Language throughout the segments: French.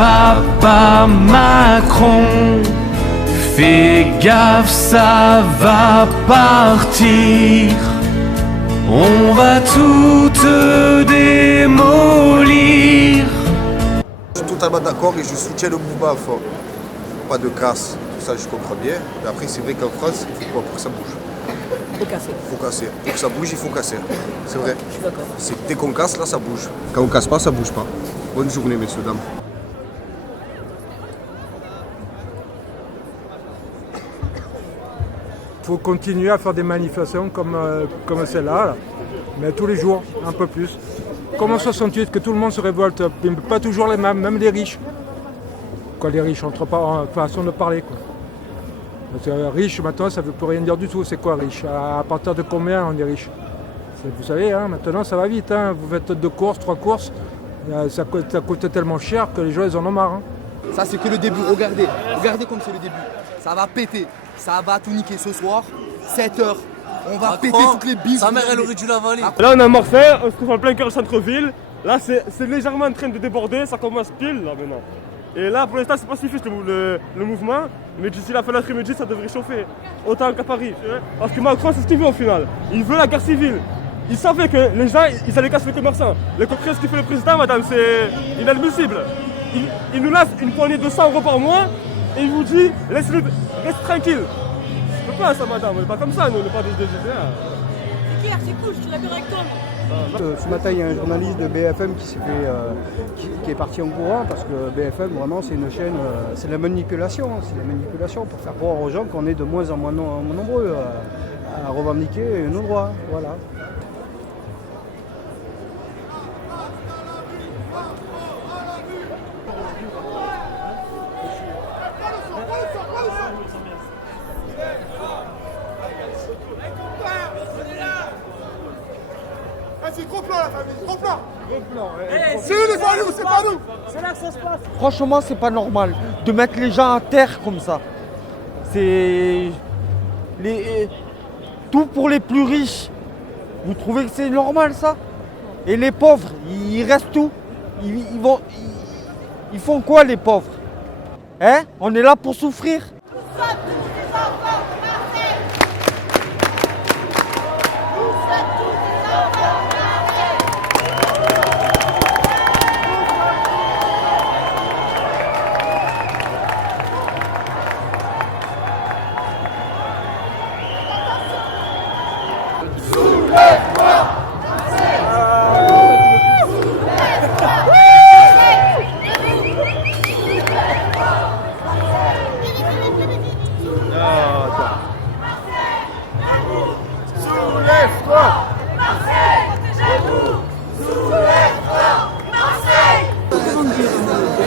Papa Macron, fais gaffe, ça va partir. On va tout te démolir. Je suis totalement d'accord et je soutiens le mouvement à fond. Pas de casse, tout ça je comprends bien. Mais après c'est vrai qu'en France, il faut quoi pour que ça bouge? Il faut casser. Il faut casser. Pour que ça bouge, il faut casser. C'est vrai. Je suis d'accord. Dès qu'on casse, là ça bouge. Quand on casse pas, ça bouge pas. Bonne journée messieurs, dames. Il faut continuer à faire des manifestations comme celle-là, là. Mais tous les jours, un peu plus. Comme en 68, que tout le monde se révolte, mais pas toujours les mêmes, même les riches. Quoi, les riches, façon de parler, quoi. Parce que riche, maintenant, ça ne veut plus rien dire du tout. C'est quoi riche? À partir de combien on est riche? Vous savez, hein, maintenant, ça va vite. Hein. Vous faites 2 courses, 3 courses, ça coûte tellement cher que les gens, ils en ont marre. Hein. Ça, c'est que le début. Regardez comme c'est le début. Ça va péter. Ça va tout niquer ce soir. 7h. On va péter toutes les bises. Sa mère, elle aurait dû l'avaler. Là, on est à Marseille, on se trouve en plein cœur du centre-ville. Là, c'est légèrement en train de déborder. Ça commence pile, là, maintenant. Et là, pour l'instant, c'est pacifiste le mouvement. Mais d'ici la fin de l'après-midi, ça devrait chauffer. Autant qu'à Paris. Parce que Macron, c'est ce qu'il veut au final. Il veut la guerre civile. Il savait que les gens, ils allaient casser les commerçants. Le contraire, ce qu'il fait le président, madame, c'est inadmissible. Il nous laisse une poignée de 100 € par mois et il vous dit, laisse-le, reste tranquille. Je peux pas ça, madame, on n'est pas comme ça, nous, on n'est pas des C'est clair, c'est cool, je suis d'accord avec toi. Ce matin, il y a un journaliste de BFM qui est parti en courant parce que BFM, vraiment, c'est une chaîne, c'est la manipulation. C'est la manipulation pour faire croire aux gens qu'on est de moins en moins nombreux à revendiquer nos droits. Voilà. C'est trop plan la famille, trop plan. C'est eux les voyous, c'est pas nous. C'est là que ça se passe. Franchement, c'est pas normal de mettre les gens à terre comme ça. C'est tout pour les plus riches. Vous trouvez que c'est normal ça? Et les pauvres, ils restent où? Ils font quoi les pauvres? Hein? On est là pour souffrir.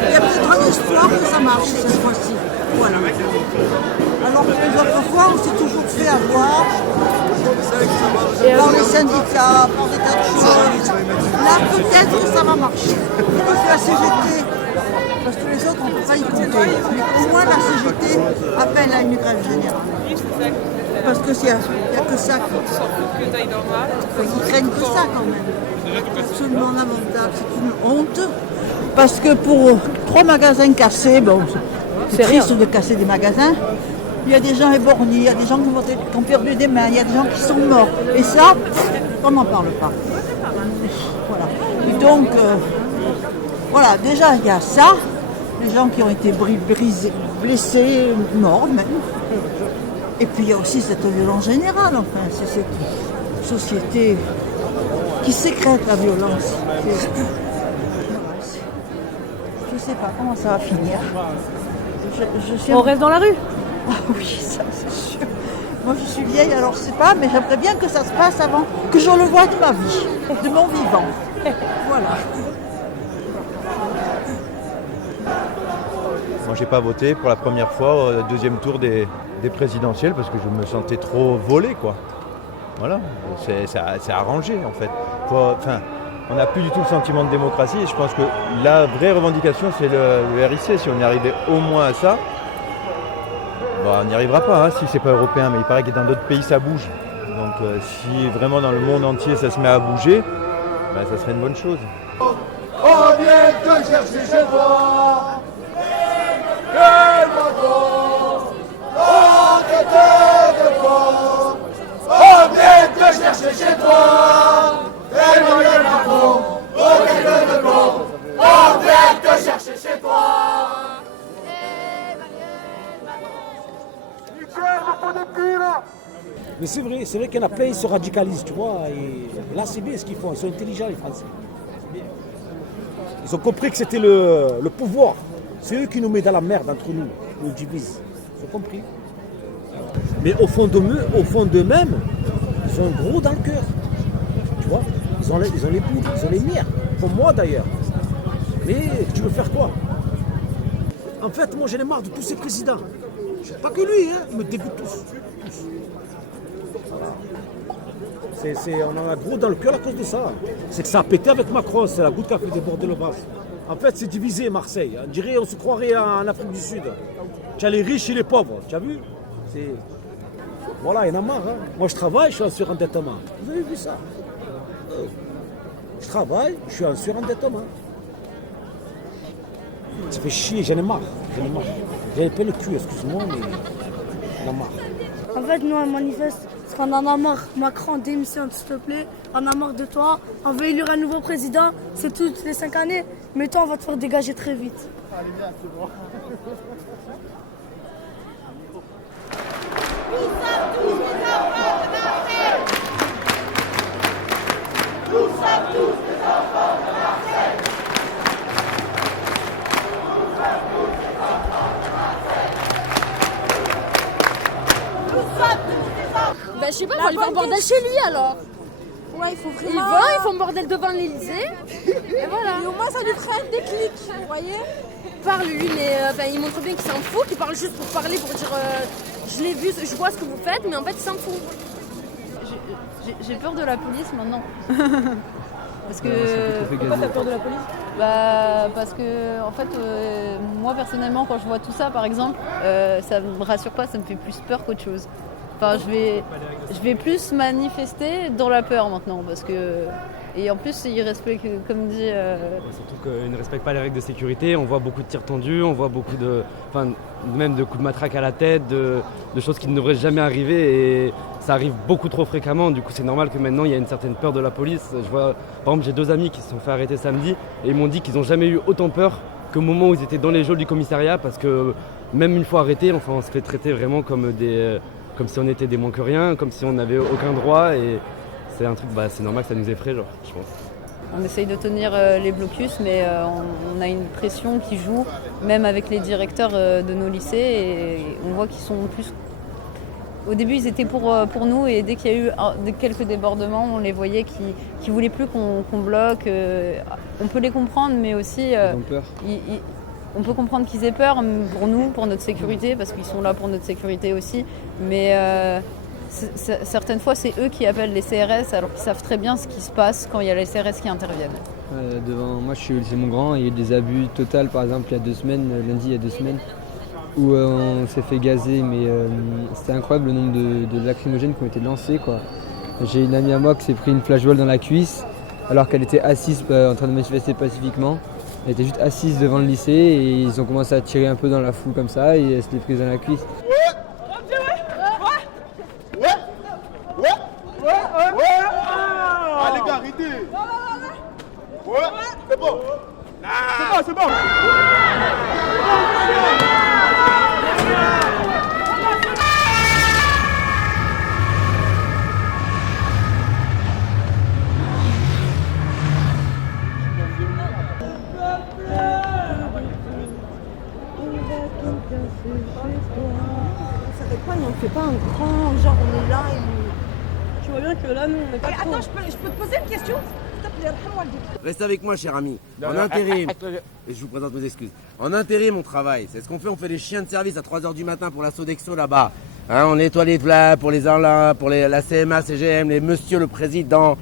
Il y a peut-être un espoir que ça marche cette fois-ci. Voilà. Alors que les autres fois, on s'est toujours fait avoir par les syndicats, par des tas de choses. Là, peut-être que ça va marcher. Parce que la CGT, parce que les autres, on ne peut pas y compter. Mais au moins, la CGT appelle à une grève générale. Parce qu'il n'y a que ça. Ils craignent que ça quand même. C'est absolument lamentable, c'est une honte. Parce que pour 3 magasins cassés, bon, c'est triste de casser des magasins. Il y a des gens éborgnés, il y a des gens qui ont perdu des mains, il y a des gens qui sont morts. Et ça, on n'en parle pas. Voilà. Et donc, voilà, déjà il y a ça, les gens qui ont été brisés, blessés, morts même. Et puis il y a aussi cette violence générale, enfin, c'est cette société qui sécrète la violence. Je ne sais pas comment ça va finir. On reste dans la rue? Ah oui, ça c'est sûr. Moi je suis vieille, alors je ne sais pas, mais j'aimerais bien que ça se passe avant que je le voie de ma vie, de mon vivant. Voilà. Moi j'ai pas voté pour la première fois au deuxième tour des présidentielles parce que je me sentais trop volé quoi. Voilà, c'est arrangé en fait. On n'a plus du tout le sentiment de démocratie et je pense que la vraie revendication c'est le RIC. Si on y arrivait au moins à ça, on n'y arrivera pas si c'est pas européen, mais il paraît que dans d'autres pays ça bouge. Donc si vraiment dans le monde entier ça se met à bouger, ça serait une bonne chose. On vient te chercher chez toi. Mais c'est vrai qu'il y en a plein, ils se radicalisent, tu vois. Et là, c'est bien ce qu'ils font, ils sont intelligents, les Français. C'est bien. Ils ont compris que c'était le pouvoir. C'est eux qui nous mettent dans la merde entre nous, nous divisent. Ils ont compris. Mais au fond d'eux-mêmes, ils ont un gros dans le cœur. Tu vois, ils ont les boules, ils ont les nerfs, comme moi d'ailleurs. Mais tu veux faire quoi? En fait, moi, j'en ai marre de tous ces présidents. Pas que lui, hein, ils me dégoûtent tous. On en a gros dans le cœur à cause de ça. C'est que ça a pété avec Macron, c'est la goutte qui a fait déborder le vase. En fait, c'est divisé Marseille. On dirait on se croirait en Afrique du Sud. Tu as les riches et les pauvres, tu as vu? Voilà, il y en a marre. Hein. Moi, je travaille, je suis en surendettement. Vous avez vu ça? Je travaille, je suis en surendettement. Ça fait chier, j'en ai marre. J'avais pas le cul, excuse-moi, mais j'en ai marre. En fait, nous, on manifeste parce qu'on en a marre. Macron, démissionne, s'il te plaît. On a marre de toi. On veut élire un nouveau président. C'est toutes les 5 années. Mais toi, on va te faire dégager très vite. Allez, bien, c'est bon. Nous sommes tous des enfants de Marseille. Ben, je sais pas, on va lui faire bordel chez lui alors. Ouais, il faut vraiment... Ils font bordel devant l'Elysée. Et voilà. Et au moins, ça lui ferait un déclic, vous voyez. Il parle, lui, mais il montre bien qu'il s'en fout, qu'il parle juste pour parler, pour dire je l'ai vu, je vois ce que vous faites, mais en fait, il s'en fout. J'ai peur de la police maintenant. Parce que... Pourquoi t'as peur de la police? Parce que, en fait, moi, personnellement, quand je vois tout ça, par exemple, ça me rassure pas, ça me fait plus peur qu'autre chose. Enfin, je vais plus manifester dans la peur maintenant, parce que... Et en plus, ils respectent, comme dit... Surtout qu'ils ne respectent pas les règles de sécurité, on voit beaucoup de tirs tendus, on voit beaucoup de... Enfin, même de coups de matraque à la tête, de choses qui ne devraient jamais arriver, et ça arrive beaucoup trop fréquemment. Du coup, c'est normal que maintenant, il y a une certaine peur de la police. Je vois, par exemple, j'ai 2 amis qui se sont fait arrêter samedi, et ils m'ont dit qu'ils n'ont jamais eu autant peur qu'au moment où ils étaient dans les geôles du commissariat, parce que même une fois arrêtés, enfin, on se fait traiter vraiment comme si on était des moins que rien, comme si on n'avait aucun droit, et c'est un truc, c'est normal que ça nous effraie, genre, je pense. On essaye de tenir les blocus, mais on a une pression qui joue, même avec les directeurs de nos lycées, et on voit qu'ils sont plus... Au début, ils étaient pour nous, et dès qu'il y a eu quelques débordements, on les voyait qui voulaient plus qu'on bloque. On peut les comprendre, mais aussi... Ils ont peur. On peut comprendre qu'ils aient peur pour nous, pour notre sécurité, parce qu'ils sont là pour notre sécurité aussi, mais... certaines fois, c'est eux qui appellent les CRS alors qu'ils savent très bien ce qui se passe quand il y a les CRS qui interviennent. Devant moi, je suis au lycée Montgrand, il y a eu des abus total, par exemple, il y a 2 semaines, lundi, il y a 2 semaines, où on s'est fait gazer, mais c'était incroyable le nombre de lacrymogènes qui ont été lancés, quoi. J'ai une amie à moi qui s'est pris une flashball dans la cuisse, alors qu'elle était assise en train de manifester pacifiquement. Elle était juste assise devant le lycée et ils ont commencé à tirer un peu dans la foule comme ça et elle s'était prise dans la cuisse. Ah les gars, arrêtez. Ouais, c'est bon. C'est bon. Ça fait pas, on fait pas un grand genre on est là et... Tu vois bien que là, nous, on n'est pas trop... Attends, je peux te poser une question? Reste avec moi, cher ami. En intérim, et je vous présente mes excuses. En intérim, on travaille. C'est ce qu'on fait. On fait les chiens de service à 3h du matin pour la Sodexo là-bas. Hein, on nettoie les plats pour les Arlins, pour la CMA, CGM, les Monsieur le Président.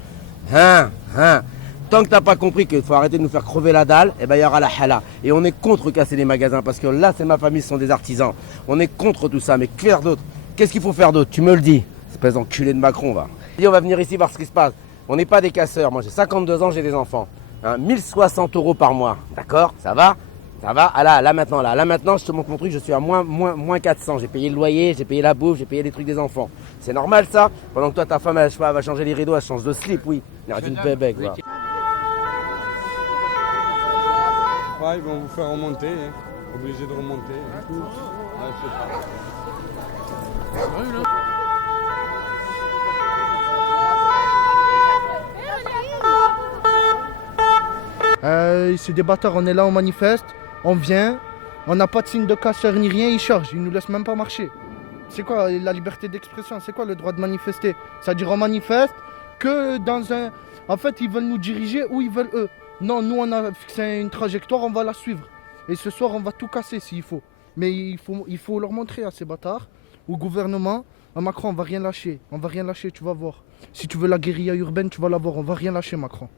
Tant que t'as pas compris qu'il faut arrêter de nous faire crever la dalle, il y aura la hala. Et on est contre casser les magasins parce que là, c'est ma famille, ce sont des artisans. On est contre tout ça. Mais que faire d'autre? Qu'est-ce qu'il faut faire d'autre? Tu me le dis. Espèce d'enculé de Macron, va. Et on va venir ici voir ce qui se passe. On n'est pas des casseurs. Moi, j'ai 52 ans, j'ai des enfants. 1060 € par mois. D'accord? Ça va? Ça va? Ah là maintenant, je te montre mon truc, je suis à moins 400. J'ai payé le loyer, j'ai payé la bouffe, j'ai payé les trucs des enfants. C'est normal ça? Pendant que toi, ta femme, elle va changer les rideaux, elle change de slip, oui. Il arrête une bébé, quoi. Ouais, ils vont vous faire remonter, hein. Obligé de remonter. Hein. Ouais, c'est c'est des bâtards, on est là, on manifeste, on vient, on n'a pas de signe de casseur ni rien, ils chargent, ils nous laissent même pas marcher. C'est quoi la liberté d'expression? C'est quoi le droit de manifester? C'est-à-dire on manifeste que dans un... En fait, ils veulent nous diriger où ils veulent eux. Non, nous on a fixé une trajectoire, on va la suivre. Et ce soir, on va tout casser s'il faut. Mais il faut leur montrer à ces bâtards, au gouvernement, à Macron, on va rien lâcher. On va rien lâcher, tu vas voir. Si tu veux la guérilla urbaine, tu vas la voir, on va rien lâcher Macron.